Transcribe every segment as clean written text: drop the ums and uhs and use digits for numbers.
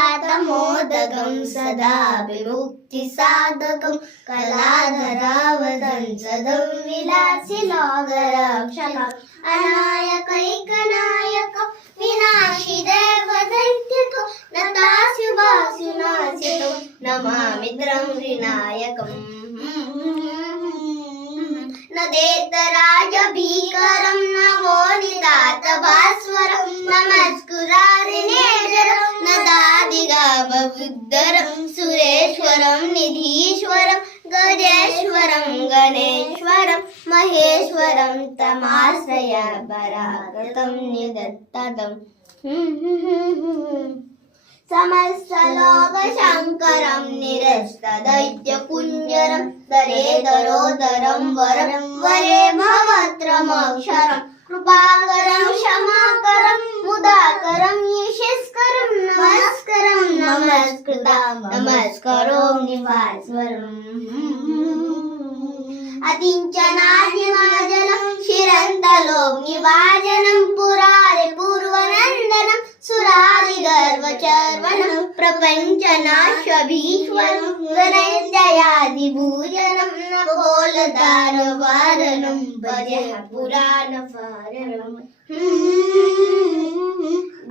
सुधाकरातमोदकं सदा विमुक्तिसाधकं कलाधरावतं सदं विलासिलोगरक्षकम् अनायकैकनायकं विनाशि देवदैत्यकं नताशुभाशुनाशितं नमामित्रं विनायकम् न देतराजभीकरं नमो निदातभास्वरं नमस्कुरारिणेजरं न दादिगावबुद्धरं सुरेश्वरं निधीश्वरं गजेश्वरं गणेश्वरं महेश्वरं तमाश्रय परागतं निदत्तदम् समस्तलोकशङ्करं निरस्तदैत्यकुञ्जरं दरेदरोदरं वरं वरे भवत्रमक्षरं कृपाकरं क्षमाकरं मुदाकरं यशस्करं नमस्करं नमस्करोमि भास्वरम् अतिञ्चनादिमाजनं शिरन्तलोकनिवाजनं पुरारिपूर्वनन्दनं सुरारिगर्वचर्वनं प्रपञ्चनाश्वभीश्वरं गणेशयादिभूषणं नकोलदानवारणं भजः पुराणपारणम्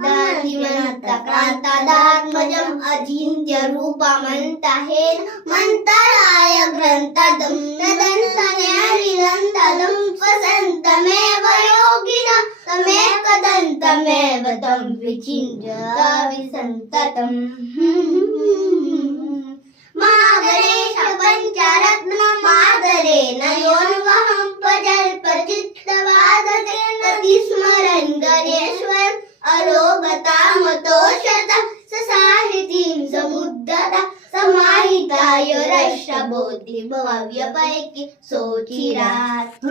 दातिमन्तकान्तादात्मजम् अचिन्त्यरूपमन्तहेन मन्तराय ग्रन्थदं नदन्तनेरिदन्तदं वसन्तमेव योगिनः तमेकदन्तमेव तं विचिन्त्य विसन्ततम् महागणेश पञ्चरत्नमादरेण योन्वहं प्रजल्पचित्तवादते नतिस्मरन् गणेश्वर अरोगतामतोषत ससाहितीं समुद्धता समाहिताय रक्षबोधि भव्यपैकी सोचिरात्